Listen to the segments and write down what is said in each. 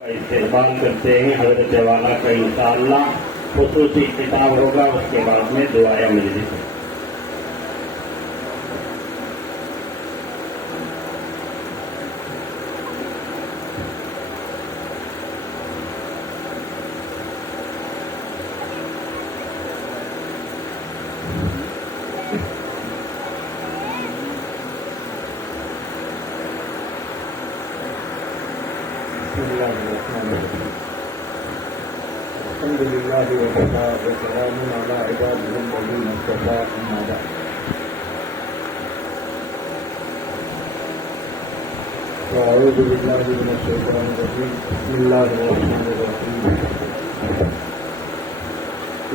استقبال کرتے ہیں حضرت والا کا انشاءاللہ خصوصی کتاب ہوگا، اس کے بعد میں دعائیں مجلس ہے۔ الحمد لله وكفى وسلام على عباده الذين اصطفى أما بعد فأعوذ بالله من الشيطان الرجيم بسم الله الرحمن الرحيم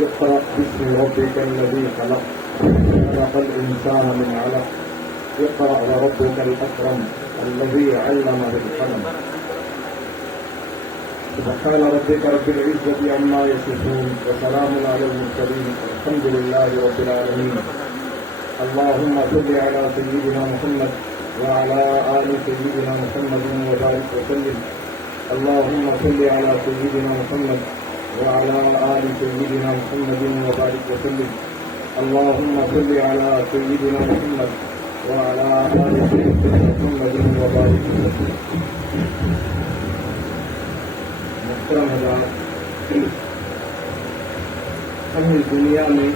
اقرأ باسم ربك الذي خلق خلق الإنسان من علق اقرأ وربك الأكرم الذي علم بالقلم سبحان ربك رب العزة عما يصفون وسلام على المرسلين والحمد لله رب العالمين اللهم صل على سيدنا محمد وعلى آل سيدنا محمد وبارك وسلم اللهم صل على سيدنا محمد وعلى آل سيدنا محمد وبارك وسلم اللهم صل على سيدنا محمد وعلى آل سيدنا محمد وبارك وسلم محترم حضرات، ہم اس دنیا میں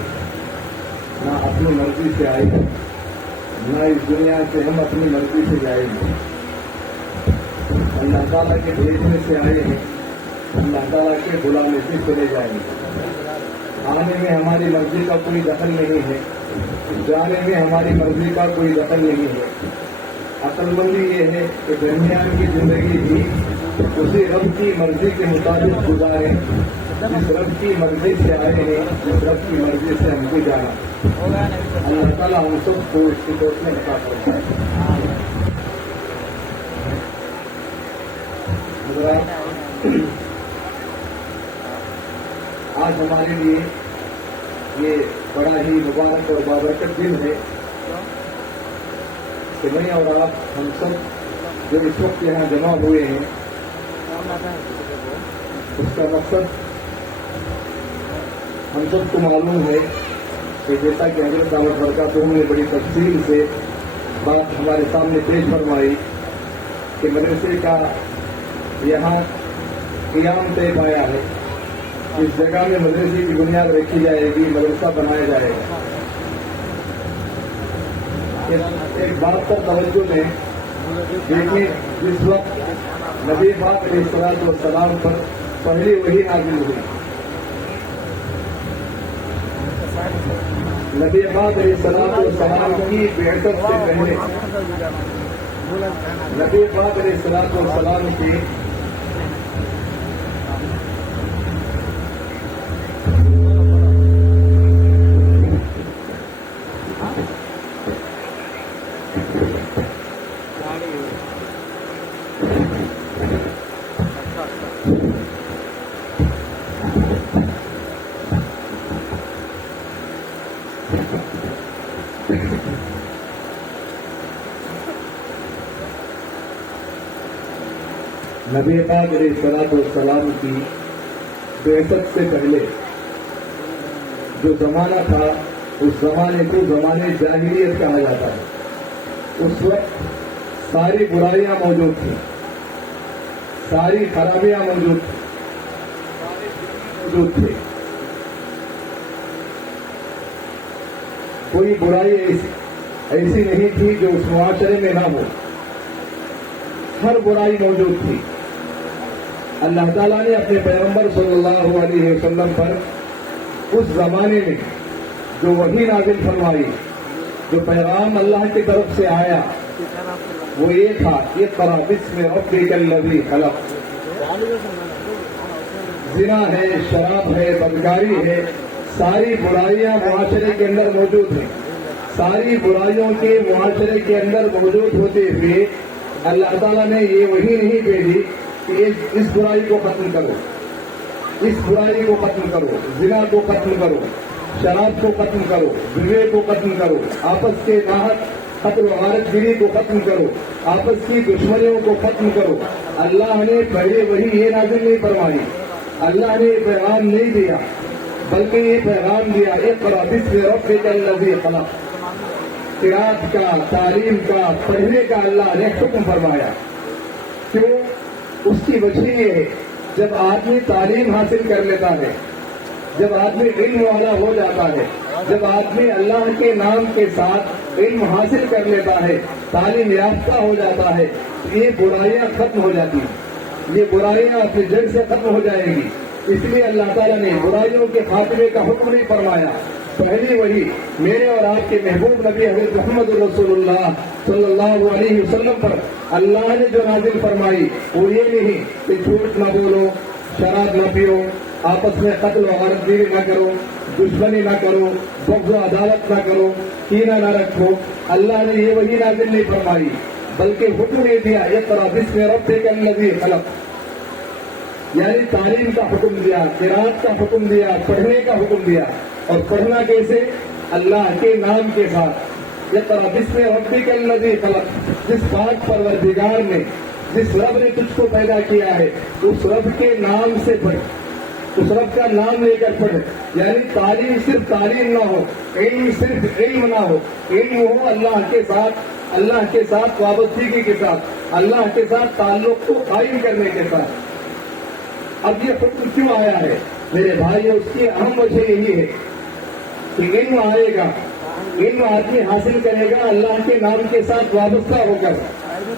نہ اپنی مرضی سے آئے ہیں، نہ اس دنیا سے ہم اپنی مرضی سے جائیں گے۔ اللہ تعالیٰ کے بھیجنے سے آئے ہیں، اللہ تعالیٰ کے بلانے سے چلے جائیں گے۔ آنے میں ہماری مرضی کا کوئی دخل نہیں ہے، جانے میں ہماری مرضی کا کوئی دخل نہیں ہے۔ عقل مندی یہ ہے کہ درمیان کی زندگی بھی اسی رب کی مرضی کے مطابق گزاریں، جس رب کی مرضی سے آئے ہیں، جس رب کی مرضی سے ہم کو جانا۔ اللہ تعالیٰ ہم سب کو اس کی طرف میں عطا فرمائے۔ آج ہمارے لیے یہ بڑا ہی مبارک اور بابرکت دن ہے کہ میں اور آپ ہم سب جو اس وقت یہاں جمع ہوئے ہیں، اس کا مقصد ہم سب کو معلوم ہے کہ جیسا کہ حضرت دعوت برکاتہم نے بڑی تفصیل سے بات ہمارے سامنے پیش فرمائی کہ مدرسے کا یہاں قیام طے پایا ہے، اس جگہ میں مدرسے کی بنیاد رکھی جائے گی، مدرسہ بنایا جائے گا۔ ایک بات پر توجہ دیں، دیکھیں جس وقت نبی پاک علیہ الصلوۃ والسلام پر پہلی وحی نازل ہوئی، نبی پاک علیہ الصلوۃ والسلام کی بعثت سے پہلے نبی پاک علیہ الصلوۃ والسلام کی نبی پاک علیہ الصلوۃ والسلام کی بعثت سے پہلے جو زمانہ تھا، اس زمانے کو زمانے جاہلیت کہا جاتا ہے۔ اس وقت ساری برائیاں موجود تھیں، ساری خرابیاں موجود تھے، کوئی برائی ایسی نہیں تھی جو اس معاشرے میں نہ ہو، ہر برائی موجود تھی۔ اللہ تعالیٰ نے اپنے پیغمبر صلی اللہ علیہ وسلم پر اس زمانے میں جو وحی نازل فرمائی، جو پیغام اللہ کی طرف سے آیا، وہ یہ تھا اقرأ باسم ربک الذی خلق۔ زنا ہے، شراب ہے، بدکاری ہے، ساری برائیاں معاشرے کے اندر موجود ہیں۔ ساری برائیوں کے معاشرے کے اندر موجود ہوتے ہوئے اللہ تعالیٰ نے یہ وحی نہیں بھیجی کہ اس برائی کو ختم کرو، اس برائی کو ختم کرو، زنا کو ختم کرو، شراب کو ختم کرو، جوے کو ختم کرو، آپس کے ناحق قتل و غارت گیری کو ختم کرو، آپس کی دشمنیوں کو ختم کرو۔ اللہ نے پہلے وہی یہ نازل نہیں فرمائی، اللہ نے یہ پیغام نہیں دیا، بلکہ یہ پیغام دیا اقرأ باسم ربک الذی خلق، قرات کا، تعلیم کا، پڑھنے کا اللہ نے حکم فرمایا۔ کیوں؟ اس کی وجہ یہ ہے جب آدمی تعلیم حاصل کر لیتا ہے، جب آدمی علم والا ہو جاتا ہے، جب آدمی اللہ کے نام کے ساتھ علم حاصل کر لیتا ہے، تعلیم یافتہ ہو جاتا ہے، یہ برائیاں ختم ہو جاتی ہیں، یہ برائیاں اپنی جڑ سے ختم ہو جائیں گی۔ اس لیے اللہ تعالیٰ نے برائیوں کے خاتمے کا حکم نہیں فرمایا، پہلی وہی میرے اور آپ کے محبوب نبی حضرت محمد رسول اللہ صلی اللہ علیہ وسلم پر اللہ نے جو نازل فرمائی وہ یہ نہیں کہ جھوٹ نہ بولو، شراب نہ پیو، آپس میں قتل و غارت گیری نہ کرو، دشمنی نہ کرو، بغض و عداوت نہ کرو، کینہ نہ رکھو۔ اللہ نے یہ وہی نازل نہیں فرمائی، بلکہ حکم یہ دیا اقرأ باسم ربک الذی خلق، یعنی تعلیم کا حکم دیا، قرات کا حکم دیا، پڑھنے کا حکم دیا۔ اور پڑھنا کیسے؟ اللہ کے نام کے ساتھ، اقرأ باسم ربک الذی خلق، جس پاک پروردگار نے، جس رب نے تجھ کو پیدا کیا ہے اس رب کے نام سے پڑھ، اس رب کا نام لے کر پڑھ۔ یعنی تعلیم صرف تعلیم نہ ہو، علم صرف علم نہ ہو، علم ہو اللہ کے ساتھ، اللہ کے ساتھ وابستگی کے ساتھ، اللہ کے ساتھ تعلق کو قائم کرنے کے ساتھ۔ اب یہ حکم کیوں آیا ہے میرے بھائی؟ اس کی اہم وجہ یہی ہے کہ علم آئے گا، علم آدمی حاصل کرے گا اللہ کے نام کے ساتھ وابستہ ہو کر،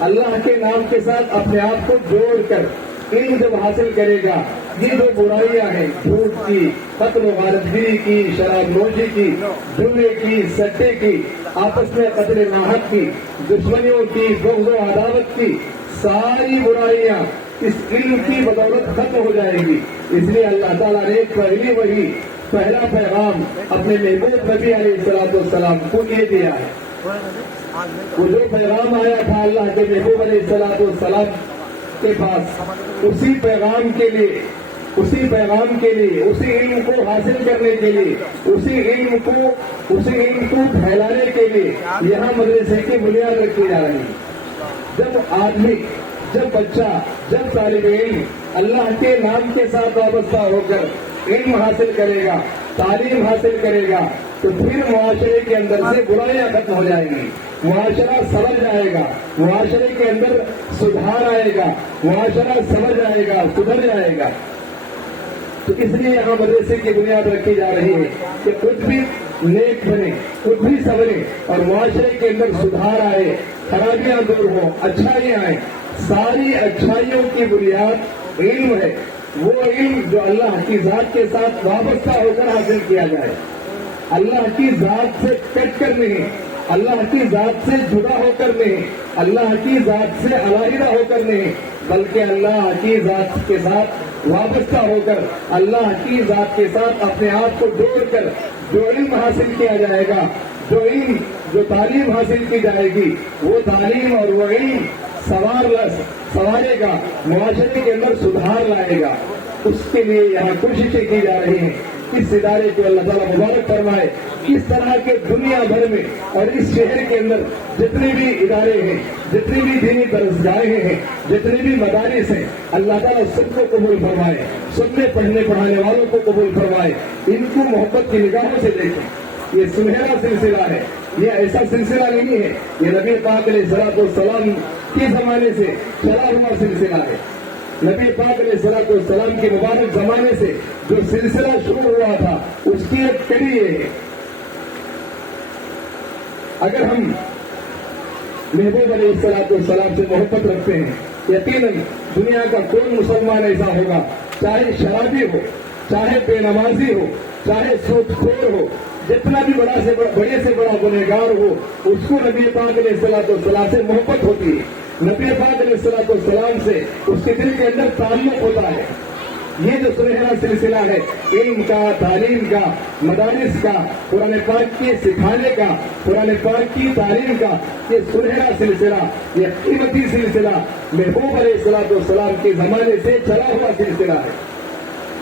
اللہ کے نام کے ساتھ اپنے آپ کو جوڑ کر علم جب حاصل کرے گا، یہ جو برائیاں ہیں، جھوٹ کی، قتل و غارت گیری کی، شراب نوشی کی، جوئے کی، سٹے کی، آپس میں قتل ناحق کی، دشمنیوں کی، بغض و عداوت کی، ساری برائیاں اس علم کی بدولت ختم ہو جائے گی۔ اس لیے اللہ تعالیٰ نے پہلی وہی پہلا پیغام اپنے محبوب نبی علیہ السلام کو یہ دیا ہے۔ وہ جو پیغام آیا تھا اللہ کے محبوب علیہ السلام کے پاس، اسی پیغام کے لیے، اسی پیغام کے لیے، اسی علم کو حاصل کرنے کے لیے، اسی علم کو پھیلانے کے لیے یہاں مدرسے کی بنیاد رکھی جا رہی ہے۔ جب آدمی، جب بچہ، جب طالب علم اللہ کے نام کے ساتھ وابستہ ہو کر علم حاصل کرے گا، تعلیم حاصل کرے گا، تو پھر معاشرے کے اندر سے برائیاں ختم ہو جائیں گی، معاشرہ سمجھ جائے گا، معاشرے کے اندر سدھار آئے گا، معاشرہ سمجھ آئے گا، سدھر جائے گا۔ تو اس لیے یہاں مدرسے کی بنیاد رکھی جا رہی ہے کہ خود بھی نیک بنے، خود بھی سنورے اور معاشرے کے اندر سدھار آئے، خرابیاں دور ہوں، اچھائیاں آئیں۔ ساری اچھائیوں کی بنیاد علم ہے، وہ علم جو اللہ کی ذات کے ساتھ وابستہ ہو کر حاصل کیا جائے، اللہ کی ذات سے کٹ کر نہیں، اللہ کی ذات سے جدا ہو کر نہیں، اللہ کی ذات سے علیحدہ ہو کر نہیں، بلکہ اللہ کی ذات کے ساتھ وابستہ ہو کر، اللہ کی ذات کے ساتھ اپنے آپ کو جوڑ کر جو علم حاصل کیا جائے گا، جو تعلیم حاصل کی جائے گی، وہ تعلیم اور وہ علم سنوارے گا، معاشرے کے اندر سدھار لائے گا۔ اس کے لیے یہاں کوششیں کی جا رہی ہیں۔ اس ادارے کو اللہ تعالیٰ مبارک فرمائے۔ اس طرح کے دنیا بھر میں اور اس شہر کے اندر جتنے بھی ادارے ہیں، جتنی بھی دینی درسگاہیں ہیں، جتنے بھی مدارس ہیں، اللہ تعالیٰ سب کو قبول فرمائے، سننے پڑھنے پڑھانے والوں کو قبول فرمائے، ان کو محبت کی نگاہوں سے دیکھیں۔ یہ سنہرا سلسلہ ہے، یہ ایسا سلسلہ نہیں ہے، یہ نبی پاک علیہ الصلوۃ والسلام کے زمانے سے چلا ہوا سلسلہ ہے۔ نبی پاک علیہ الصلوۃ والسلام کے مبارک زمانے سے جو سلسلہ شروع ہوا تھا، اس کی ایک کڑی یہ ہے۔ اگر ہم محبوب علیہ الصلوۃ والسلام سے محبت رکھتے ہیں، یقیناً دنیا کا کوئی مسلمان ایسا ہوگا، چاہے شرابی ہو، چاہے بے نمازی ہو، چاہے سود خور ہو، جتنا بھی بڑے سے بڑا گنہگار ہو، اس کو نبی پاک علیہ الصلوۃ والسلام سے محبت ہوتی ہے، نبی پاک علیہ الصلوۃ والسلام سے اس کے دل کے اندر تعلق ہوتا ہے۔ یہ جو سنہرا سلسلہ ہے، علم کا، تعلیم کا، مدارس کا، قرآن پاک کے سکھانے کا، قرآن پاک کی تعلیم کا، یہ سنہرا سلسلہ، یہ قیمتی سلسلہ محبوب علیہ الصلوۃ والسلام کے زمانے سے چلا ہوا سلسلہ ہے۔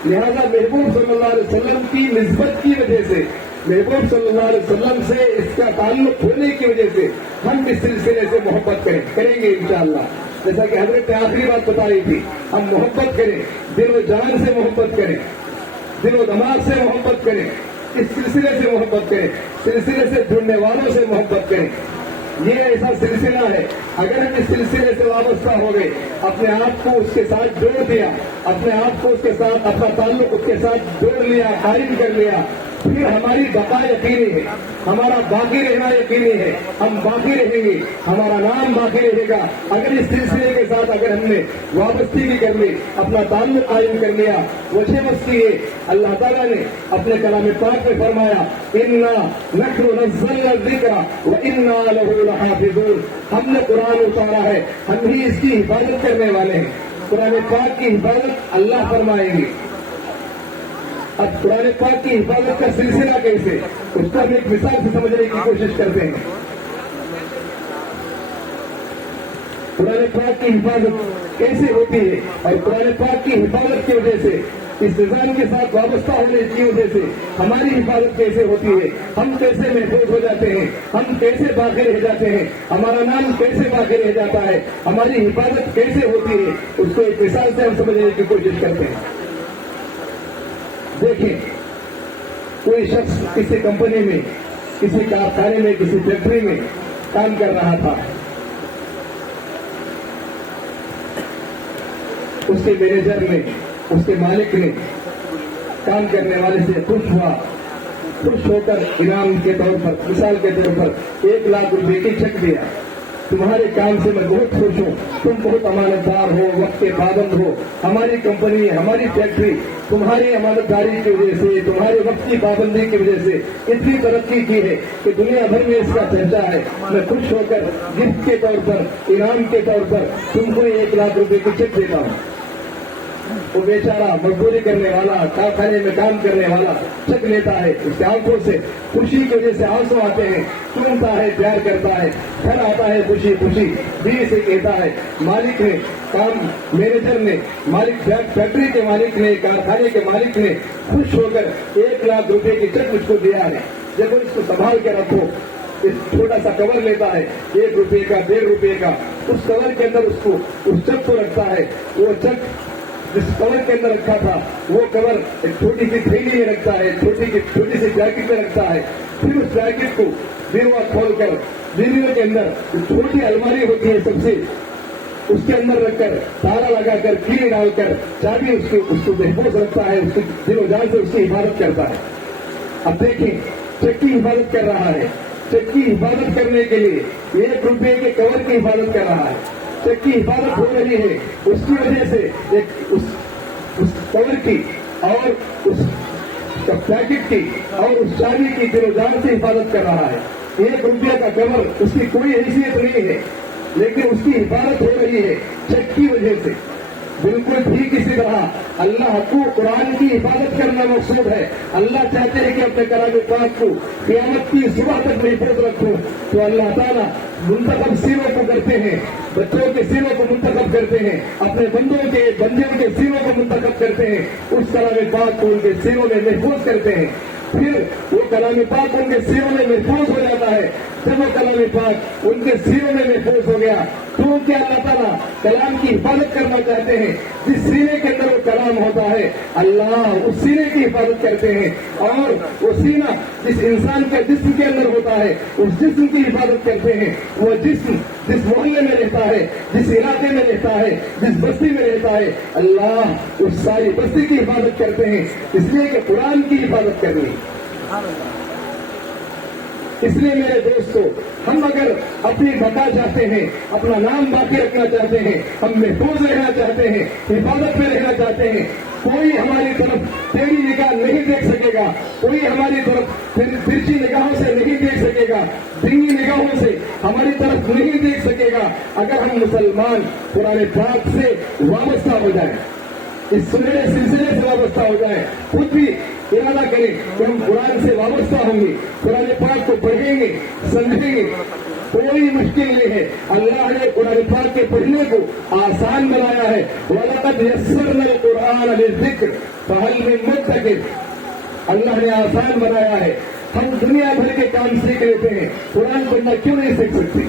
لہذا محبوب صلی اللہ علیہ وسلم کی نسبت کی وجہ سے، محبوب صلی اللہ علیہ وسلم سے اس کا تعلق ہونے کی وجہ سے ہم اس سلسلے سے محبت کریں گے انشاءاللہ۔ جیسا کہ حضرت نے آخری بات بتائی تھی، ہم محبت کریں، دل و جان سے محبت کریں، دل و دماغ سے محبت کریں، اس سلسلے سے محبت کریں، سلسلے سے جڑنے والوں سے محبت کریں. یہ ایسا سلسلہ ہے، اگر ہم اس سلسلے سے وابستہ ہو گئے، اپنے آپ کو اس کے ساتھ جوڑ دیا، اپنے آپ کو اس کے ساتھ، اپنا تعلق اس کے ساتھ جوڑ لیا، قائم کر لیا، پھر ہماری بقا یقینی ہے، ہمارا باقی رہنا یقینی ہے، ہم باقی رہیں گے، ہمارا نام باقی رہے گا. اگر اس سلسلے کے ساتھ اگر ہم نے وابستگی کر لی، اپنا تعلق قائم کر لیا، وجہ مستی ہے. اللہ تعالیٰ نے اپنے کلام پاک میں فرمایا اِنَّا نَحْنُ نَزَّلْنَا الذِّكْرَ وَإِنَّا لَهُ لَحَافِظُونَ. ہم نے قرآن اتارا ہے، ہم ہی اس کی حفاظت کرنے والے ہیں. قرآن پاک کی حفاظت اللہ فرمائیں گے. اب قرآن پاک کی حفاظت کا سلسلہ کیسے، اس کو ہم ایک مثال سے سمجھنے کی کوشش کرتے ہیں. قرآن پاک کی حفاظت کیسے ہوتی ہے، اور قرآن پاک کی حفاظت کی وجہ سے، اس نظام کے ساتھ وابستہ ہونے کی وجہ سے ہماری حفاظت کیسے ہوتی ہے، ہم کیسے محفوظ ہو جاتے ہیں، ہم کیسے باقی رہ جاتے ہیں، ہمارا نام کیسے باقی رہ جاتا ہے، ہماری حفاظت کیسے ہوتی ہے، اس کو ایک مثال سے ہم سمجھنے کی کوشش کرتے ہیں. دیکھیں، کوئی شخص کسی کمپنی میں، کسی کارخانے میں، کسی فیکٹری میں کام کر رہا تھا. اس کے مینیجر نے، اس کے مالک نے کام کرنے والے سے خوش ہوا، خوش ہو کر انعام کے طور پر، مثال کے طور پر 1 لاکھ روپے کی چیک دیا. تمہارے کام سے میں بہت خوش ہوں، تم بہت امانت دار ہو، وقت کے پابند ہو. ہماری کمپنی، ہماری فیکٹری تمہاری امانت داری کی وجہ سے، تمہارے وقت کی پابندی کی وجہ سے اتنی ترقی کی ہے کہ دنیا بھر میں اس کا چرچا ہے. میں خوش ہو کر گفٹ کے طور پر، انعام کے طور پر تم کو 1 لاکھ روپے کی چیک دیتا ہوں. وہ بیچارہ مزدوری کرنے والا، کارخانے میں کام کرنے والا چیک لیتا ہے، اس کے آنکھوں سے خوشی کی وجہ سے آنسو آتے ہیں، چومتا ہے، پیار کرتا ہے، گھر آتا ہے خوشی خوشی. بیوی سے کہتا ہے، مالک نے، مینیجر نے، مالک فیکٹری کے مالک نے، کارخانے کے مالک نے خوش ہو کر 1 لاکھ روپے کی چیک مجھ کو دیا ہے، دیکھو اس کو سنبھال کے رکھو. ایک چھوٹا سا کور لیتا ہے، 1 روپے کا، 1.5 روپے کا. اس کور کے اندر اس چیک کو رکھتا ہے. وہ چیک جس کور کے اندر رکھا تھا، وہ کور ایک چھوٹی سی تھیلی میں رکھتا ہے، چھوٹی سی جیکٹ میں رکھتا ہے. پھر اس جیکٹ کو بیروا کھول کر، بیروے کے اندر چھوٹی الماری ہوتی ہے سب سے، اس کے اندر رکھ کر تالا لگا کر، کیلی ڈال کر، چابی اس کو محفوظ رکھتا ہے، اس کی دل و جان سے اس کی حفاظت کرتا ہے. اب دیکھیں، چیک کی حفاظت کر رہا ہے. چیک کی حفاظت کرنے کے لیے 1 روپے کے کور کی حفاظت کر رہا ہے. چیک کی حفاظت ہو رہی ہے اس کی وجہ سے، اس کور کی اور اس پیکٹ کی اور اس چابی کی دل و جان سے حفاظت کر رہا ہے. 1 روپے کا کور، اس کی کوئی حیثیت نہیں ہے، لیکن اس کی حفاظت ہو رہی ہے چیک کی وجہ سے. بالکل ٹھیک اسی طرح اللہ کو قرآن کی حفاظت کرنا مقصود ہے. اللہ چاہتے ہیں کہ اپنے کلام پاک کو قیامت کی صبح تک محفوظ رکھو، تو اللہ تعالیٰ منتخب سینوں کو کرتے ہیں، بچوں کے سینوں کو منتخب کرتے ہیں، اپنے بندوں کے سینوں کو منتخب کرتے ہیں، اس کلام پاک کو ان کے سینوں میں محفوظ کرتے ہیں. پھر وہ کلام پاک ان کے سینوں میں محفوظ ہو جاتا ہے. جب وہ کلام پاک ان کے سینوں میں محفوظ ہو گیا، تو کیا اللہ تعالیٰ کلام کی حفاظت کرنا چاہتے ہیں. جس سینے کے اندر وہ کلام ہوتا ہے، اللہ اس سینے کی حفاظت کرتے ہیں. اور وہ سینہ جس انسان کے جسم کے اندر ہوتا ہے، اس جسم کی حفاظت کرتے ہیں. وہ جسم جس محلے میں رہتا ہے، جس علاقے میں رہتا ہے، جس بستی میں رہتا ہے، اللہ اس ساری بستی کی حفاظت کرتے ہیں. اس لیے کہ قرآن کی حفاظت کرنی. اس لیے میرے دوستو، ہم اگر اپنی بقا چاہتے ہیں، اپنا نام باقی رکھنا چاہتے ہیں، ہم محفوظ رہنا چاہتے ہیں، حفاظت میں رہنا چاہتے ہیں، کوئی ہماری طرف تیری نگاہ نہیں دیکھ سکے گا، کوئی ہماری طرف ترچھی نگاہوں سے نہیں دیکھ سکے گا، دینی نگاہوں سے ہماری طرف نہیں دیکھ سکے گا، اگر ہم مسلمان قرآن پاک سے وابستہ ہو جائیں، اس سنہرے سلسلے سے وابستہ ہو جائیں. خود بھی ارادہ کریں کہ ہم قرآن سے وابستہ ہوں گے، قرآن پاک کو پڑھیں گے، سمجھیں گے. کوئی مشکل نہیں ہے. اللہ نے قرآن پاک کے پڑھنے کو آسان بنایا ہے. وَلَقَدْ يَسَّرْنَا الْقُرْآنَ لِلذِّكْرِ فَهَلْ مِن مُّدَّكِرٍ. اللہ نے آسان بنایا ہے. ہم دنیا بھر کے کام سیکھ لیتے ہیں، قرآن پڑھنا کیوں نہیں سیکھ سکتے؟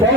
100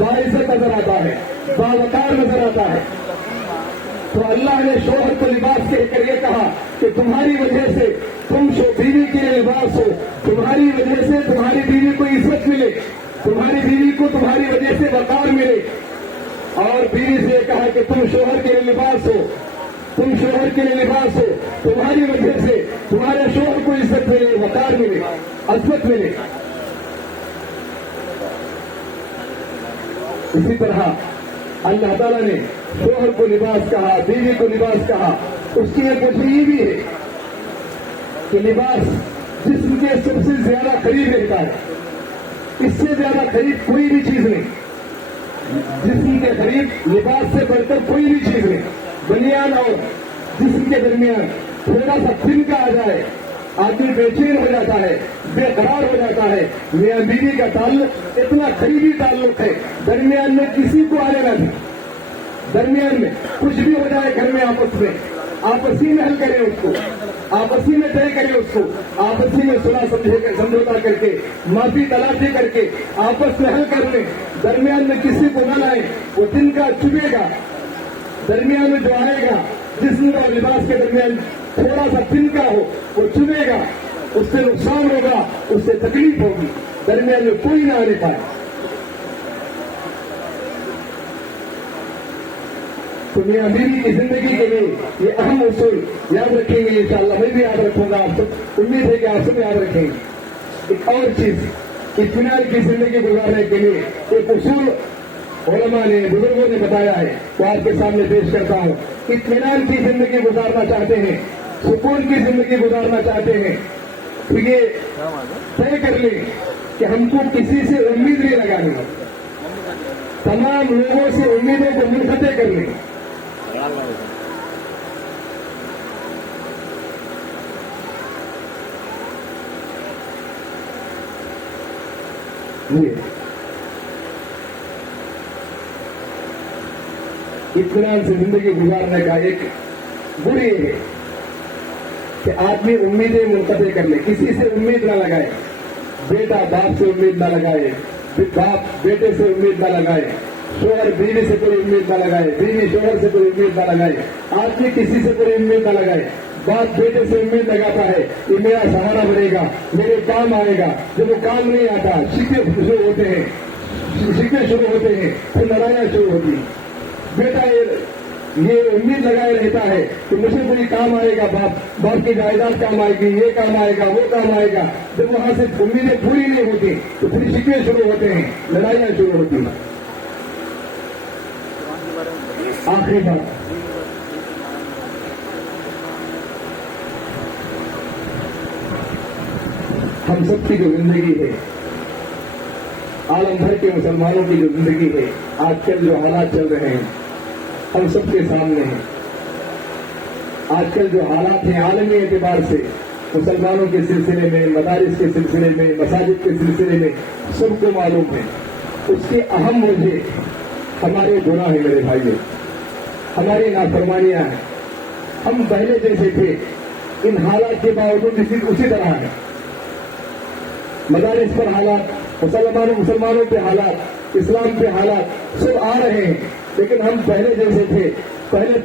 باعزت نظر آتا ہے، باوقار نظر آتا ہے. تو اللہ نے شوہر کو لباس کہہ کر یہ کہا کہ تمہاری وجہ سے تم بیوی کے لیے لباس ہو، تمہاری وجہ سے تمہاری بیوی کو عزت ملے، تمہاری بیوی کو تمہاری وجہ سے وقار ملے. اور بیوی سے یہ کہا کہ تم شوہر کے لیے لباس ہو، تم شوہر کے لیے لباس ہو، تمہاری وجہ سے تمہارے شوہر کو عزت ملے، وقار ملے، عظمت ملے. اسی طرح اللہ تعالیٰ نے شوہر کو لباس کہا، بیوی کو لباس کہا. اس کی ایک وجہ یہ بھی ہے کہ لباس جسم کے سب سے زیادہ قریب رہتا ہے. اس سے زیادہ قریب کوئی بھی چیز نہیں. جسم کے قریب لباس سے بڑھ کر کوئی بھی چیز نہیں. بنیان اور جسم کے درمیان تھوڑا سا تنکا آ جائے، آدمی بے چین ہو جاتا ہے، بے قرار ہو جاتا ہے. میاں بیوی کا تعلق اتنا قریبی تعلق ہے، درمیان میں کسی کو آنے نہ دے. درمیان میں کچھ بھی ہو جائے گھر میں آپس میں آپسی میں حل کریں اس کو، آپسی میں طے کریں اس کو، آپسی میں سنا سمجھوتا کر کے، معافی تلاشی کر کے آپس میں حل کر لیں. درمیان میں کسی کو نہ لائیں. وہ دن کا چبھے گا، درمیان میں جو آئے گا جسم اور لباس کے درمیان تھوڑا سا دن کا ہو، وہ چبھے گا، اس سے نقصان ہوگا، اس سے تکلیف ہوگی. درمیان میں کوئی نہ آنے پائے. تو میاں بیوی کی زندگی کے لیے یہ اہم اصول یاد رکھیں گے انشاءاللہ. میں بھی یاد رکھوں گا، آپ سب امید ہے کہ آپ سب یاد رکھیں گے. ایک اور چیز، اطمینان کی زندگی گزارنے کے لیے ایک اصول علماء نے، بزرگوں نے بتایا ہے، وہ آپ کے سامنے پیش کرتا ہوں. اطمینان کی زندگی گزارنا چاہتے ہیں، سکون کی زندگی گزارنا چاہتے ہیں، تو یہ طے کر لیں کہ ہم کو کسی سے امید نہیں لگانی. تمام لوگوں سے امیدوں کو منقطع کر لیں. اطمینان سے زندگی گزارنے کا ایک بری ہے کہ آدمی امیدیں منقطع کر لے، کسی سے امید نہ لگائے. بیٹا باپ سے امید نہ لگائے، باپ بیٹے سے امید نہ لگائے، شوہر بیوی سے کوئی امید نہ لگائے، بیوی شوہر سے کوئی امید نہ لگائے، آدمی کسی سے کوئی امید نہ لگائے. باپ بیٹے سے امید لگاتا ہے کہ میرا سہارا بنے گا، میرے کام آئے گا. جب وہ کام نہیں آتا، شکوے شروع ہوتے ہیں، پھر لڑائیاں شروع ہوتی ہیں. بیٹا یہ امید لگائے رہتا ہے کہ مجھے کوئی کام آئے گا، باپ کی جائیداد کام آئے گی، یہ کام آئے گا، وہ کام آئے گا. جب وہاں سے امیدیں پوری نہیں ہوتی تو پھر شکوے شروع ہوتے ہیں، لڑائیاں شروع ہوتی ہیں. آخری بات، ہم سب کی جو زندگی ہے، عالم بھر کے مسلمانوں کی جو زندگی ہے، آج کل جو حالات چل رہے ہیں ہم سب کے سامنے ہیں. آج کل جو حالات ہیں عالمی اعتبار سے، مسلمانوں کے سلسلے میں، مدارس کے سلسلے میں، مساجد کے سلسلے میں سب کو معلوم ہے. اس کی اہم وجہ ہمارے گناہ ہیں میرے بھائیوں، ہماری نافرمانیاں ہیں. ہم پہلے جیسے تھے، ان حالات کے باوجود اسی طرح ہیں. مدارس پر حالات، مسلمانوں کے حالات، اسلام کے حالات سب آ رہے ہیں، لیکن ہم پہلے جیسے تھے. پہلی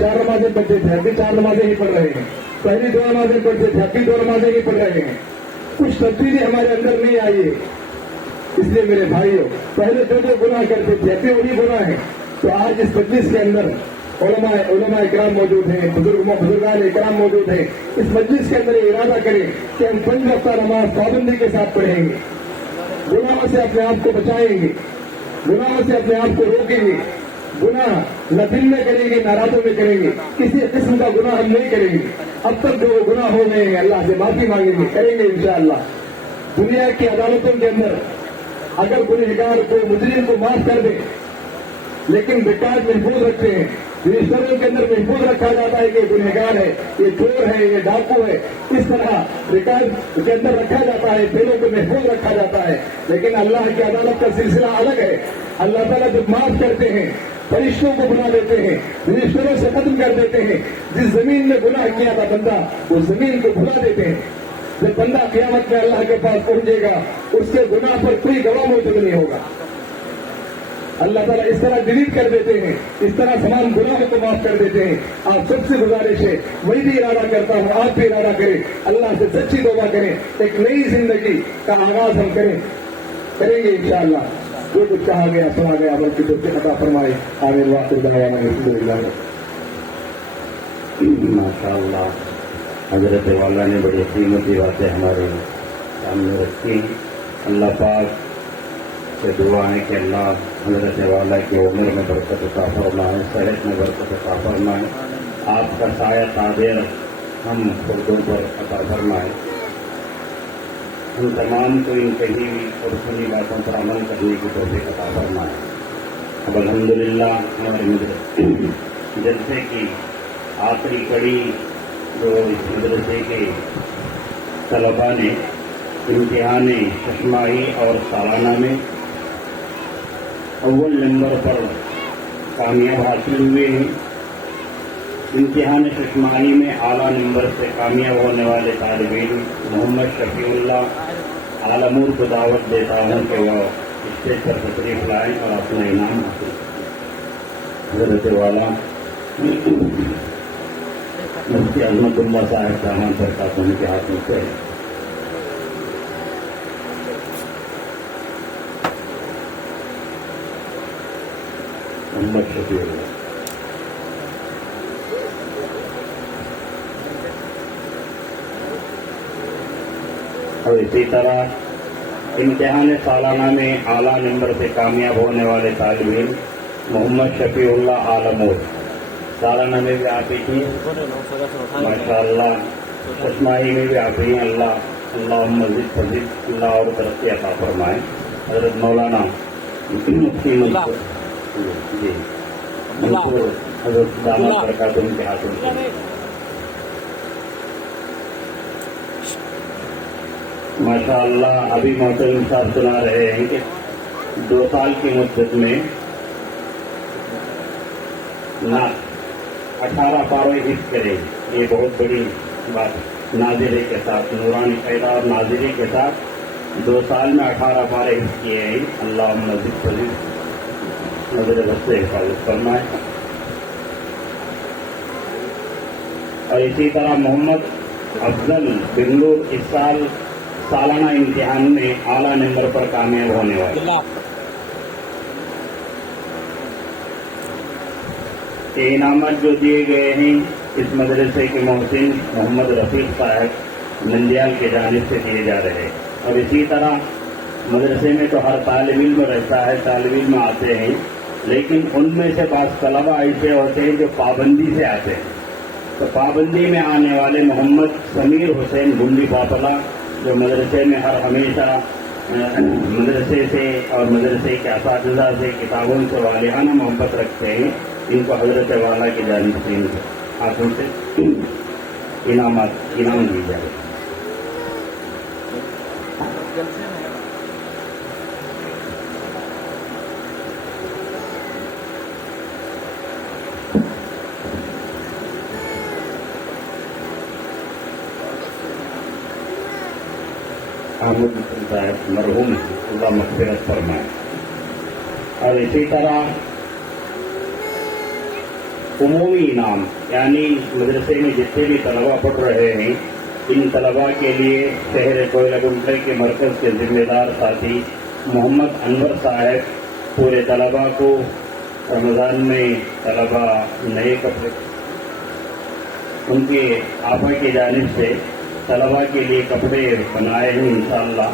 4 نمازیں پڑھتے تھے، ابھی 4 نمازیں ہی پڑھ رہے ہیں. پہلی 2 نمازیں پڑھتے تھے، ابھی 2 نمازیں ہی پڑھ رہے ہیں. کچھ تبدیلی ہمارے اندر نہیں آئی ہے. اس لیے میرے بھائیوں، پہلے جو گناہ کرتے تھے ابھی وہی گناہ ہے. تو آج اس مجلس کے اندر علماء اکرام موجود ہیں، بزرگان اکرام موجود ہیں. اس مجلس کے اندر یہ ارادہ کریں کہ ہم 5 وقتہ نماز پابندی کے ساتھ پڑھیں گے، گناہوں سے اپنے آپ کو بچائیں گے، گناہوں سے اپنے آپ کو روکیں گے. گناہ نہ دل میں کریں گے، نہ راتوں میں کریں گے. کسی قسم کا گناہ ہم نہیں کریں گے. اب تک جو گناہ ہو گئے ہیں اللہ سے معافی مانگیں گے، کریں گے انشاءاللہ. دنیا کی عدالتوں کے اندر اگر گنہگار کو، مجرم کو معاف کر دیں، لیکن ریکارڈ محفوظ رکھتے ہیں. رجسٹروں کے اندر محفوظ رکھا جاتا ہے کہ گنہگار ہے، یہ چور ہے، یہ ڈاکو ہے. اس طرح ریکارڈ کے اندر رکھا جاتا ہے، دلوں کو محفوظ رکھا جاتا ہے. لیکن اللہ کی عدالت کا سلسلہ الگ ہے. اللہ تعالیٰ جب معاف کرتے ہیں، فرشتوں کو بنا دیتے ہیں، رجسٹروں سے ختم کر دیتے ہیں. جس زمین میں گناہ کیا تھا بندہ، وہ زمین کو بھلا دیتے ہیں. جب بندہ قیامت میں اللہ کے پاس پہنچے گا، اس کے گناہ پر کوئی گواہ موجود نہیں ہوگا. اللہ تعالیٰ اس طرح ڈیلیٹ کر دیتے ہیں، اس طرح تمام گناہوں کو معاف کر دیتے ہیں۔ آپ سب سے گزارش ہے، وہی بھی ارادہ کرتا ہوں، آپ بھی ارادہ کریں، اللہ سے سچی توبہ کریں، ایک نئی زندگی کا آغاز ہم کریں گے انشاءاللہ۔ جو کچھ کہا گیا سنا گیا عمل کی توفیق عطا فرمائے، آمین وآخر دعوانا الحمدللہ۔ ماشاء اللہ، حضرت والا نے بڑی قیمتی باتیں ہمارے سامنے رکھی۔ اللہ پاک سے دعا ہے کہ اللہ حضرت والا کی عمر میں برکت عطا فرمائے، صحت میں برکت عطا فرمائے، آپ کا سایہ قادر ہم خردوں پر عطا فرمائے، ہم تمام کو ان کہی اور سنی باتوں پر عمل کرنے کی توفیق عطا فرمائے۔ اب الحمدللہ ہمارے جلسے کی آخری کڑی جو اس مدرسے کے طلباء نے امتحان ششماہی اور سالانہ میں اول نمبر پر کامیاب حاصل ہوئے ہیں۔ امتحان ششماہی میں اعلیٰ نمبر سے کامیاب ہونے والے طالب علم محمد شفیع اللہ عالمور کو دعوت دیتا ہوں کہ وہ اسٹیج پر تشریف لائیں اور اپنا انعام حاصل کریں۔ حضرت والا مفتی عظمت اللہ صاحب دامن برکات ان کے ہاتھ میں سے محمد شفیع اللہ۔ اور اسی طرح امتحان سالانہ میں اعلیٰ نمبر سے کامیاب ہونے والے طالب علم محمد شفیع اللہ عالمور، سالانہ میں بھی آپ ہی تھی ماشاء اللہ، ششماہی میں بھی آپ ہی ہیں۔ اللہ مزید فضید اللہ اور ترقی عطا فرمائے۔ حضرت مولانا مفتی منصور جی منصور حضرت دامت برکات ان کے ہاتھوں سے ماشاء اللہ۔ ابھی محترم صاحب سنا رہے ہیں کہ 2 سال کی مدت میں 18 پارے حفظ کرے، یہ بہت بڑی بات، ناظرے کے ساتھ نورانی پیدا اور ناظرے کے ساتھ 2 سال میں 18 پارے حفظ کیے ہیں۔ اللہ مزید فضید نظر بس سے حفاظت فرمائے۔ اور اسی طرح محمد افضل بنگلور اس سال سالانہ امتحان میں اعلیٰ نمبر پر کامیاب ہونے والے۔ یہ انعامات جو دیے گئے ہیں اس مدرسے کے محسن محمد رفیق صاحب نندیال کی جانب سے دیے جا رہے ہیں۔ اور اسی طرح مدرسے میں تو ہر طالب علم رہتا ہے، طالب علم آتے ہیں، لیکن ان میں سے بعض طلباء ایسے ہوتے ہیں جو پابندی سے آتے ہیں۔ تو پابندی میں آنے والے محمد سمیر حسین گنڈی پاپلا جو مدرسے میں ہر ہمیشہ مدرسے سے اور مدرسے کے اساتذہ سے کتابوں سے والہانہ محبت رکھتے ہیں، ان کو حضرت والا کی جانب سے ان ہاتھوں سے انعام دی جائے۔ احمد صاحب مرحوم اللہ مغفرت فرمائے۔ اور اسی طرح عمومی انعام، یعنی مدرسے میں جتنے بھی طلباء پڑھ رہے ہیں ان طلباء کے لیے شہر کوئلہ گنٹے کے مرکز کے ذمہ دار ساتھی محمد انور صاحب پورے طلباء کو رمضان میں طلباء نئے کپڑے ان کے آبا کی جانب سے طلباء کے لیے کپڑے بنائے ہیں۔ انشاءاللہ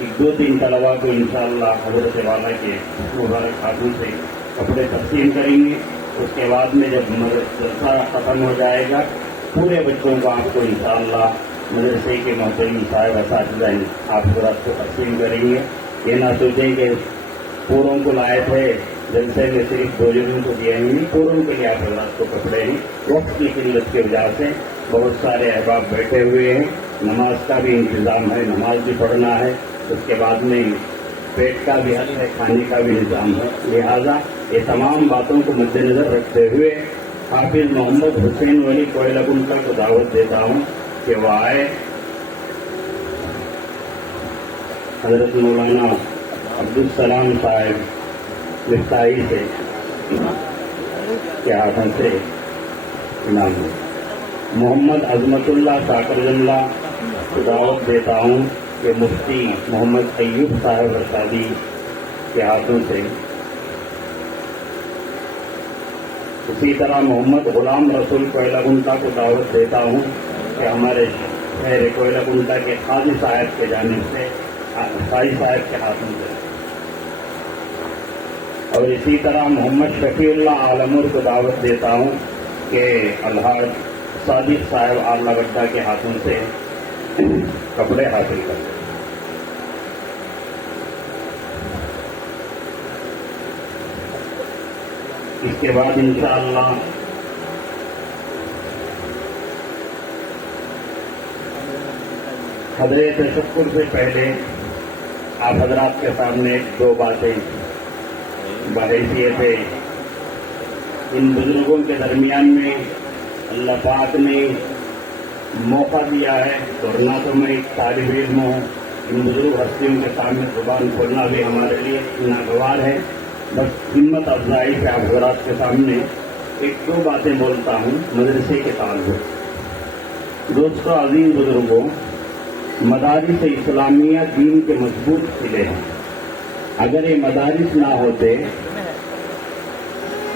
1-2 طلباء کو انشاءاللہ حضرت والا کے مبارک ہاتھوں سے کپڑے تقسیم کریں گے۔ اس کے بعد میں جب مدرسہ ختم ہو جائے گا پورے بچوں کو آپ کو انشاءاللہ مدرسے کے محترم صاحب اساتذہ آپ حضرات کو تقسیم کریں گے۔ یہ نہ سوچیں کہ پوروں کو لائے تھے جلسے میں صرف 2 جنوں کو دیے ہیں، پوروں کے لیے آپ حضرات کو کپڑے ہیں۔ وقت کی قلت کی وجہ سے بہت سارے احباب بیٹھے ہوئے ہیں، نماز کا بھی انتظام ہے، نماز بھی پڑھنا ہے، اس کے بعد میں پیٹ کا بھی حل ہے، کھانے کا بھی نظام ہے، لہذا یہ تمام باتوں کو مد نظر رکھتے ہوئے حافظ محمد حسین ولی کوئلہ گنٹا کو دعوت دیتا ہوں کہ وہ آئے۔ حضرت مولانا عبدالسلام صاحب مفتاحی سے کے ہاتھوں سے انعام دے۔ محمد عظمت اللہ شاکر جملہ کو دعوت دیتا ہوں کہ مفتی محمد ایوب صاحب رشادی کے ہاتھوں سے، اسی طرح محمد غلام رسول کوئلہ گنٹا کو دعوت دیتا ہوں کہ ہمارے شہر کوئلہ گنٹا کے قاضی صاحب کے جانب سے، قاضی صاحب کے ہاتھوں سے، اور اسی طرح محمد شفیع اللہ عالمور کو دعوت دیتا ہوں کہ الحاج صادق صاحب آلہ گڈھا کے ہاتھوں سے کپڑے حاصل کریں۔ اس کے بعد انشاءاللہ حضرت تشکر سے پہلے آپ حضرات کے سامنے دو باتیں بحیثیت ان بزرگوں کے درمیان میں اللہ پاک نے موقع دیا ہے، ورنہ تو میں ایک طالب علم ہوں، ان بزرگ ہستیوں کے سامنے زبان کھولنا بھی ہمارے لیے ناگوار ہے۔ بس ہمت افزائی سے آپ حضرات کے سامنے ایک دو باتیں بولتا ہوں مدرسے کے تعلق۔ دوستو عظیم بزرگوں، مدارس اسلامیہ دین کے مضبوط قلعے ہیں۔ اگر یہ مدارس نہ ہوتے،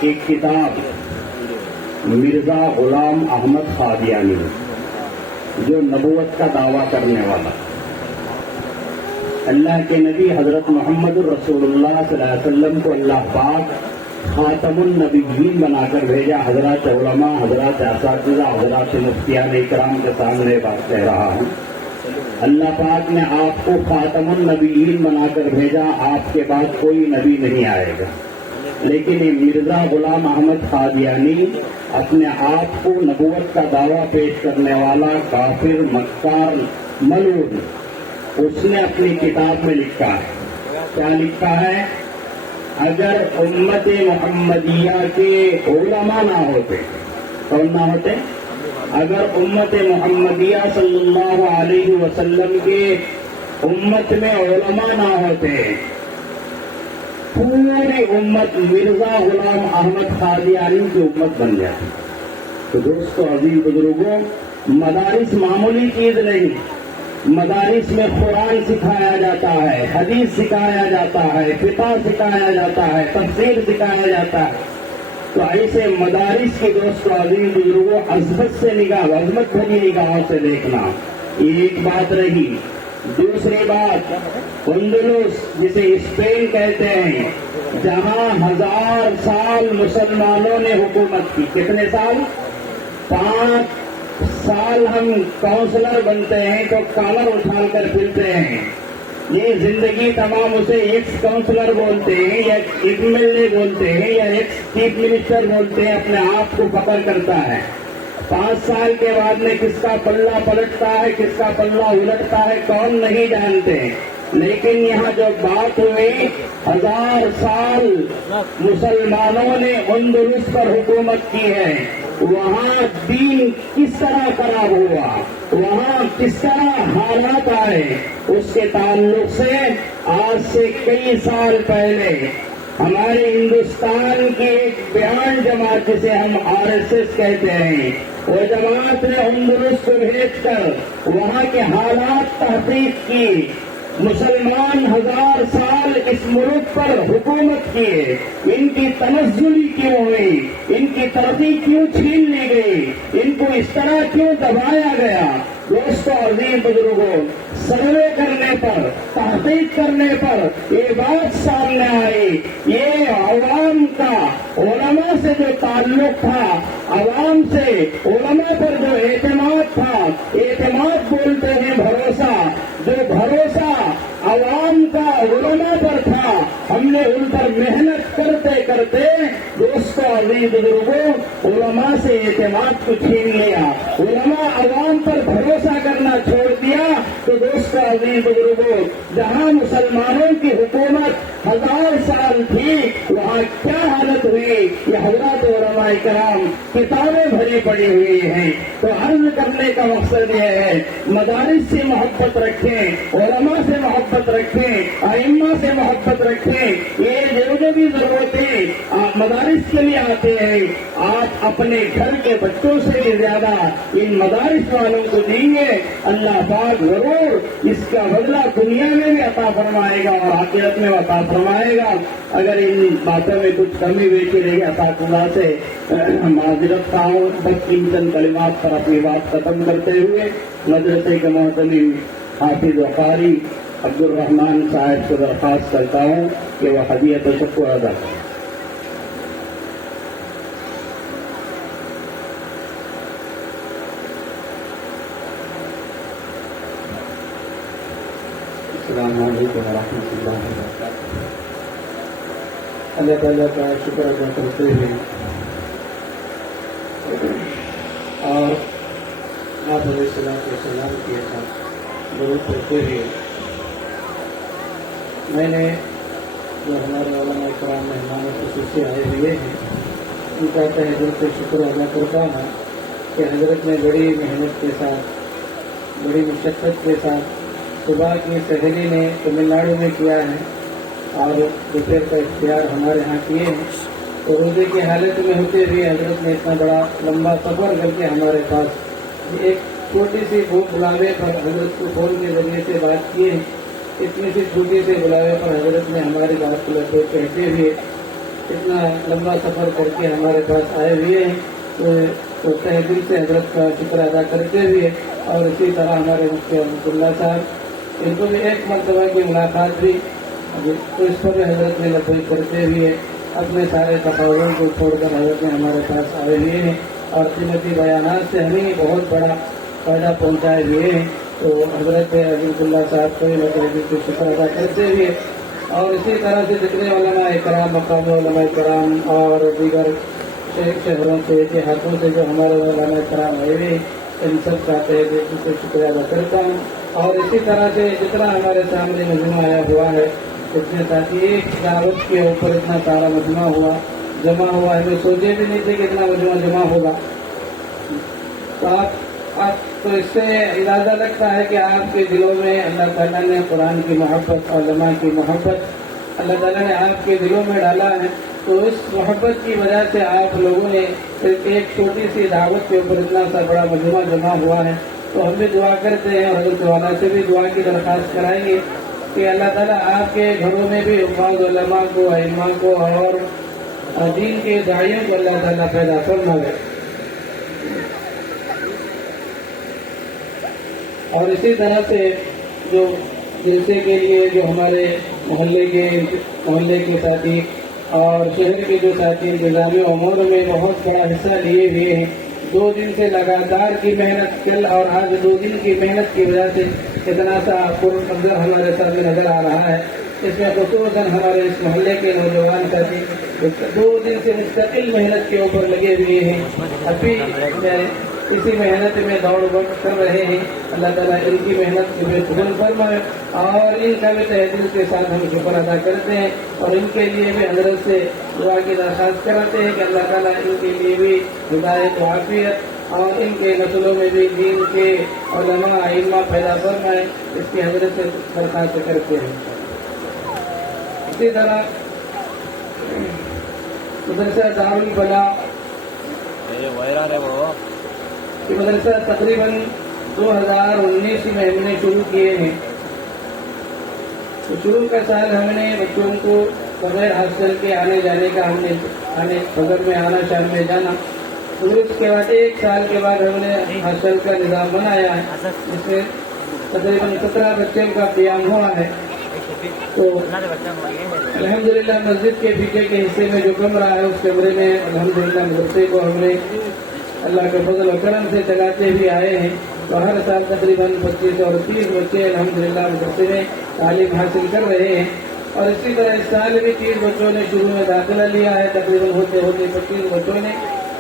ایک کتاب مرزا غلام احمد قادیانی جو نبوت کا دعویٰ کرنے والا، اللہ کے نبی حضرت محمد الرسول اللہ صلی اللہ علیہ وسلم کو اللہ پاک خاتم النبیین بنا کر بھیجا۔ حضرات علماء، حضرات اساتذہ، حضرات مفتیان اکرام کے سامنے بات کہہ رہا ہوں، اللہ پاک نے آپ کو خاتم النبیین بنا کر بھیجا، آپ کے بعد کوئی نبی نہیں آئے گا۔ لیکن یہ مرزا غلام احمد قادیانی اپنے آپ کو نبوت کا دعویٰ پیش کرنے والا کافر، مکار، ملعون، اس نے اپنی کتاب میں لکھا ہے، کیا لکھا ہے؟ اگر امت محمدیہ کے علماء نہ ہوتے، کون نہ ہوتے؟ اگر امت محمدیہ صلی اللہ علیہ وسلم کے امت میں علماء نہ ہوتے، پوری امت مرزا غلام احمد قادیانی کی امت بن جاتی۔ تو دوستو عظیم بزرگوں، مدارس معمولی چیز نہیں، مدارس میں قرآن سکھایا جاتا ہے، حدیث سکھایا جاتا ہے، فقہ سکھایا جاتا ہے، تفسیر سکھایا جاتا ہے۔ تو ایسے مدارس کے دوستو عظیم بزرگوں، عظمت سے نگاہ، عظمت بھری نگاہوں سے دیکھنا، یہ ایک بات رہی۔ دوسری بات، اندلس جسے اسپین کہتے ہیں، جہاں 1000 سال مسلمانوں نے حکومت کی۔ کتنے سال؟ 5 سال ہم کونسلر بنتے ہیں تو کالر اٹھا کر پھرتے ہیں، یہ زندگی تمام اسے ایکس کونسلر بولتے ہیں یا ایم ایل اے بولتے ہیں یا ایکس چیف منسٹر بولتے ہیں، اپنے آپ کو فخر کرتا ہے۔ 5 سال کے بعد میں کس کا پلہ پلٹتا ہے، کس کا پلہ الٹتا ہے، کون نہیں جانتے۔ لیکن یہاں جو بات ہوئی، 1000 سال مسلمانوں نے اندلس پر حکومت کی ہے، وہاں دین کس طرح خراب ہوا، وہاں کس طرح حالات آئے، اس کے تعلق سے آج سے کئی سال پہلے ہمارے ہندوستان کی ایک بیان جماعت جسے ہم RSS کہتے ہیں، وہ جماعت نے اندلس کو بھیج کر وہاں کے حالات تحقیق کی۔ مسلمان 1000 سال اس ملک پر حکومت کیے، ان کی تنزلی کیوں ہوئی، ان کی ترقی کیوں چھین لی گئی، ان کو اس طرح کیوں دبایا گیا۔ دوستو عظیم بزرگوں، سروے کرنے پر، تحقیق کرنے پر یہ بات سامنے آئی، یہ عوام کا علماء سے جو تعلق تھا، عوام سے علماء پر جو اعتماد تھا، اعتماد بولتے ہیں بھروسہ، جو بھروسہ عوام کا علماء پر تھا، ہم نے ان پر محنت کرتے کرتے دوستو عظیم بزرگوں علماء سے اعتماد کو چھین لیا، علماء عوام پر بھروسہ کرنا چھوڑ دیا۔ تو دوستو عظیم بزرگوں، جہاں مسلمانوں کی حکومت 1000 سال حال تھی وہاں کیا حالت ہوئی، یہ حضرات علماء کرام کتابیں بھری پڑی ہوئی ہیں۔ تو عرض کرنے کا مقصد یہ ہے مدارس سے محبت رکھیں، علماء سے محبت رکھیں، ائمہ سے محبت رکھیں۔ یہ جو بھی ضرورتیں مدارس کے لیے آتے ہیں آپ اپنے گھر کے بچوں سے بھی زیادہ ان مدارس والوں کو دیجیے، اللہ پاک ضرور اس کا بدلہ دنیا میں بھی عطا فرمائے گا اور آخرت میں عطا فرمائے گا۔ اگر ان باتوں میں کچھ کمی بیشی رہی اساتذہ سے معذرت خواہ ہوں، بس ان چند کلمات پر اپنی بات ختم کرتے ہوئے مدرسے کے محترم حافظ و قاری عبد الرحمان صاحب سے درخواست کرتا ہوں کہ وہ ہدیہ تشکر ادا کریں۔ السلام علیکم ورحمۃ اللہ وبرکاتہ۔ اللہ تعالیٰ کا شکر ادا کرتے ہوئے اور آپ علیہ السلام کے ساتھ درود پڑھتے ہوئے میں نے جو ہمارے علماء کرام مہمان خصوصی آئے ہوئے ہیں ان کا تہ دل سے شکر ادا کرتا ہوں کہ حضرت نے بڑی محنت کے ساتھ بڑی مشقت کے ساتھ صبح کی سحری نے تمل ناڈو میں کیا ہے اور دوپہر کا اختیار ہمارے ہاں کیے ہیں، تو روزے کی حالت میں ہوتے ہوئے حضرت نے اتنا بڑا لمبا سفر کر کے ہمارے پاس ایک چھوٹی سی بلاوے پر حضرت کو فون کے ذریعے سے بات کی ہے، اتنی سی چھوٹی سے بلاوے پر حضرت نے ہماری بات کو لبیک کہتے ہوئے اتنا لمبا سفر کر کے ہمارے پاس آئے ہوئے ہیں، تو تہ دل سے حضرت کا شکر ادا کرتے ہوئے اور اسی طرح ہمارے مفتی احمد اللہ صاحب ان کو بھی ایک مرتبہ کی ملاقات بھی تو اس پر بھی حضرت نے لبیک کرتے ہوئے اپنے سارے تقاضوں کو چھوڑ کر حضرت نے ہمارے پاس آئے ہوئے ہیں اور قیمتی بیانات سے ہمیں بہت بڑا فائدہ پہنچائے ہوئے ہیں۔ تو حضرت عزیز اللہ صاحب کو کو شکر ادا کرتے ہوئے اور اسی طرح سے جتنے علماء کرام مقامی علماء کرام اور دیگر شہروں سے دیہاتوں سے جو ہمارے علماء کرام آئے ہوئے ان سب کا تہ دل سے شکریہ ادا کرتا ہوں۔ اور اسی طرح سے جتنا ہمارے سامنے مجمع آیا ہوا ہے اتنے ساتھی ایک دعوت کے اوپر اتنا سارا مجمع جمع ہوا ہے، ہمیں سوچے بھی نہیں تھے کہ اتنا مجمع جمع ہوگا۔ تو آپ تو اس سے اندازہ لگتا ہے کہ آپ کے دلوں میں اللہ تعالیٰ نے قرآن کی محبت اور علماء کی محبت اللہ تعالیٰ نے آپ کے دلوں میں ڈالا ہے، تو اس محبت کی وجہ سے آپ لوگوں نے ایک چھوٹی سی دعوت کے اوپر اتنا سا بڑا مجمع جمع ہوا ہے۔ تو ہم بھی دعا کرتے ہیں اور حضرت والا سے بھی دعا کی درخواست کرائیں گے کہ اللہ تعالیٰ آپ کے گھروں میں بھی حفاظ علماء کو ائمہ کو اور دین کے داعیوں کو اللہ تعالیٰ پیدا فرمائے۔ اور اسی طرح سے جو جلسے کے لیے جو ہمارے محلے کے ساتھی اور شہر کے جو ساتھی انتظامی امور میں بہت بڑا حصہ لیے ہوئے ہیں، 2 دن سے لگاتار کی محنت کل اور آج 2 دن کی محنت کی وجہ سے اتنا سا منظر ہمارے سامنے نظر آ رہا ہے۔ اس میں خصوصاً ہمارے اس محلے کے نوجوان ساتھی 2 دن سے مستقل محنت کے اوپر لگے ہوئے ہیں، ابھی اسی محنت میں دوڑ کر رہے ہیں۔ اللہ تعالیٰ ان کی محنت کو قبول فرمائے اور ان کا بھی تہ دل کے ساتھ ہم شکر ادا کرتے ہیں اور ان کے لیے بھی حضرت سے دعا کی درخواست کرتے ہیں کہ اللہ تعالیٰ ان کے لیے بھی ہدایت و عافیت اور ان کے نسلوں میں بھی دین کے علماء ائمہ پیدا فرمائے، اس کی حضرت سے درخواست کرتے ہیں۔ اسی طرح مدرسہ دارالفلاح یہ مدرسہ تقریباً 2019 میں ہم نے شروع کیے ہیں۔ تو شروع کا سال ہم نے بچوں کو بغیر ہاسٹل کے آنے جانے کا ہم نے فجر میں آنا شام میں جانا، پھر اس کے بعد 1 سال کے بعد ہم نے ہاسٹل کا نظام بنایا ہے جس میں تقریباً 17 بچوں کا قیام ہوا ہے۔ تو الحمدللہ مسجد کے پیچھے کے حصے میں جو کمرہ ہے اس کمرے میں الحمدللہ مدرسے کو ہم نے اللہ کے فضل و کرم سے چلاتے ہوئے آئے ہیں۔ تو ہر سال تقریباً 25 اور 30 بچے الحمدللہ مدرسے میں تعلیم حاصل کر رہے ہیں اور اسی طرح اس سال بھی 30 بچوں نے شروع میں داخلہ لیا ہے، تقریباً ہوتے 25 بچوں نے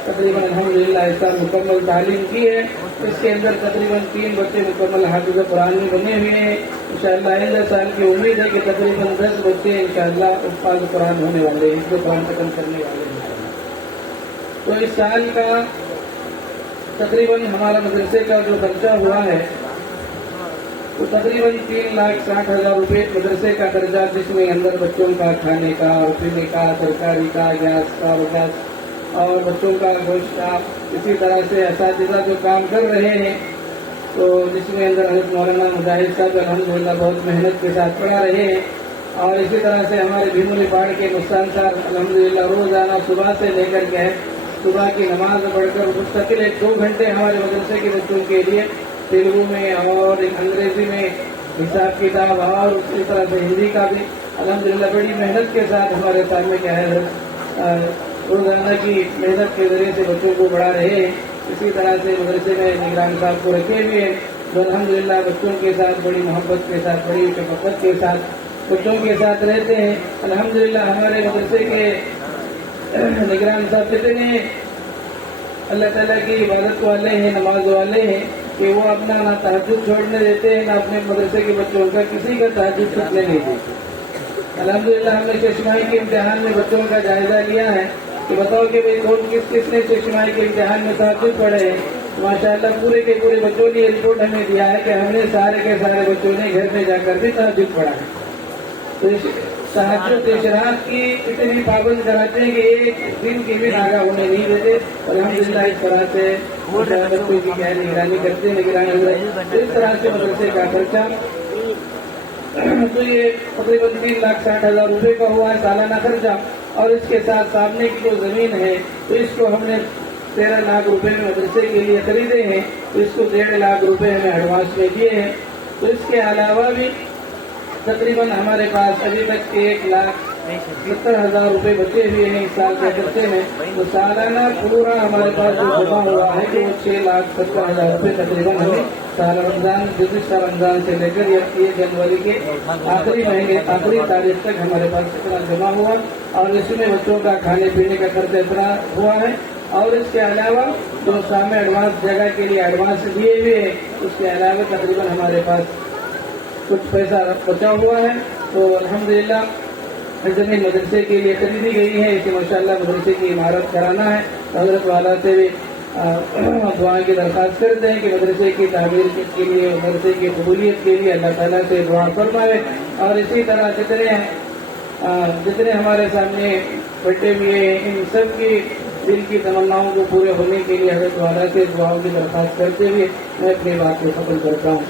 تقریباً الحمدللہ اس سال مکمل تعلیم کی ہے اس کے اندر تقریباً 3 بچے مکمل حافظ قرآن میں بنے ہوئے ہیں. انشاءاللہ آئندہ سال کی امید ہے کہ تقریباً 10 بچے انشاءاللہ حفاظ قرآن ہونے والے ہیں، حفظ قرآن ختم کرنے والے ہیں. تو اس سال کا تقریباً ہمارا مدرسے کا جو خرچہ ہوا ہے تو تقریباً 3,60,000 روپے مدرسے کا خرچہ، جس میں اندر بچوں کا کھانے کا اور پینے کا، ترکاری کا، گیس کا وغیرہ اور بچوں کا گوشت کا، اسی طرح سے اساتذہ جو کام کر رہے ہیں تو جس میں اندر حضرت مولانا مجاہد صاحب الحمدللہ بہت محنت کے ساتھ پڑھا رہے ہیں، اور اسی طرح سے ہمارے بھیمولی پاڑ کے مستان صاحب الحمدللہ روزانہ صبح سے لے کر کے صبح کی نماز پڑھ کر مستقل 1-2 گھنٹے ہمارے مدرسے کے بچوں کے لیے تیلگو میں اور انگریزی میں حساب کتاب اور اسی طرح سے ہندی کا بھی الحمدللہ بڑی محنت کے ساتھ ہمارے سامنے کیا ہے روزانہ کی محنت کے ذریعے سے بچوں کو پڑھا رہے ہیں. اسی طرح سے مدرسے میں نگران صاحب کو رکھے ہوئے ہیں جو الحمدللہ بچوں کے ساتھ بڑی محبت کے ساتھ، بڑی شفقت کے ساتھ بچوں کے ساتھ رہتے ہیں. الحمدللہ ہمارے مدرسے کے نگران صاحب کتنے اللہ تعالیٰ کی عبادت والے ہیں، نماز والے ہیں کہ وہ اپنا نہ تہجد چھوڑنے دیتے ہیں، نہ اپنے مدرسے کے بچوں کا کسی کا تہجد چھوڑنے نہیں دیتے. الحمدللہ ہم نے ششمائی کے امتحان میں بچوں کا جائزہ لیا ہے کہ بتاؤ کہ کس نے ششمائی کے امتحان میں تہجد پڑھے ہیں. ماشاءاللہ پورے کے پورے بچوں نے یہ رپورٹ ہمیں دیا ہے کہ ہم نے سارے کے سارے بچوں نے گھر میں جا کر بھی تہجد پڑھا ہے. تو تہجد اشراق کی اتنی پابند کراتے ہیں کہ ایک دن کی بھی ناگا ہونے نہیں دیتے. الحمدللہ اس طرح سے بچوں کی کیا نگرانی کرتے ہیں. نگرانی اس طرح سے مدرسے کا خرچہ تو یہ تقریباً 3,60,000 روپے کا ہوا ہے سالانہ خرچہ. اور اس کے ساتھ سامنے کی جو زمین ہے تو اس کو ہم نے 13 لاکھ روپے میں مدرسے کے لیے خریدے ہیں. تو اس کو 1.5 لاکھ روپے ہمیں ایڈوانس میں دیے ہیں. تو اس کے علاوہ بھی تقریباً ہمارے پاس ابھی تک 1,70,000 روپے بچے ہوئے ہیں اس سال کے خرچے میں. تو سالانہ پورا ہمارے پاس جو جمع ہوا ہے کہ وہ 6,70,000 روپے تقریباً ہمیں سال رمضان گزشتہ رمضان سے لے کر 1 جنوری کے آخری مہینے آخری تاریخ تک ہمارے پاس اتنا جمع ہوا. اور اس میں بچوں کا کھانے پینے کا خرچہ اتنا ہوا ہے. اور اس کے علاوہ جو سامنے ایڈوانس جگہ کے لیے ایڈوانس دیے ہوئے ہیں اس کے علاوہ تقریباً ہمارے پاس کچھ پیسہ بچا ہوا ہے. تو الحمدللہ زمین مدرسے کے لیے خریدی گئی ہے. اسے ماشاءاللہ مدرسے کی عمارت کرانا ہے. حضرت والا سے بھی دعا کی درخواست کرتے ہیں کہ مدرسے کی تعمیر کے لیے، مدرسے کی قبولیت کے لیے اللہ تعالیٰ سے دعا فرمائے. اور اسی طرح جتنے ہمارے سامنے بیٹھے ہوئے ہیں ان سب کی دل کی تمناؤں کو پورے ہونے کے لیے حضرت والا سے دعاؤں کی درخواست کرتے ہوئے میں اپنی بات کو ختم کرتا ہوں.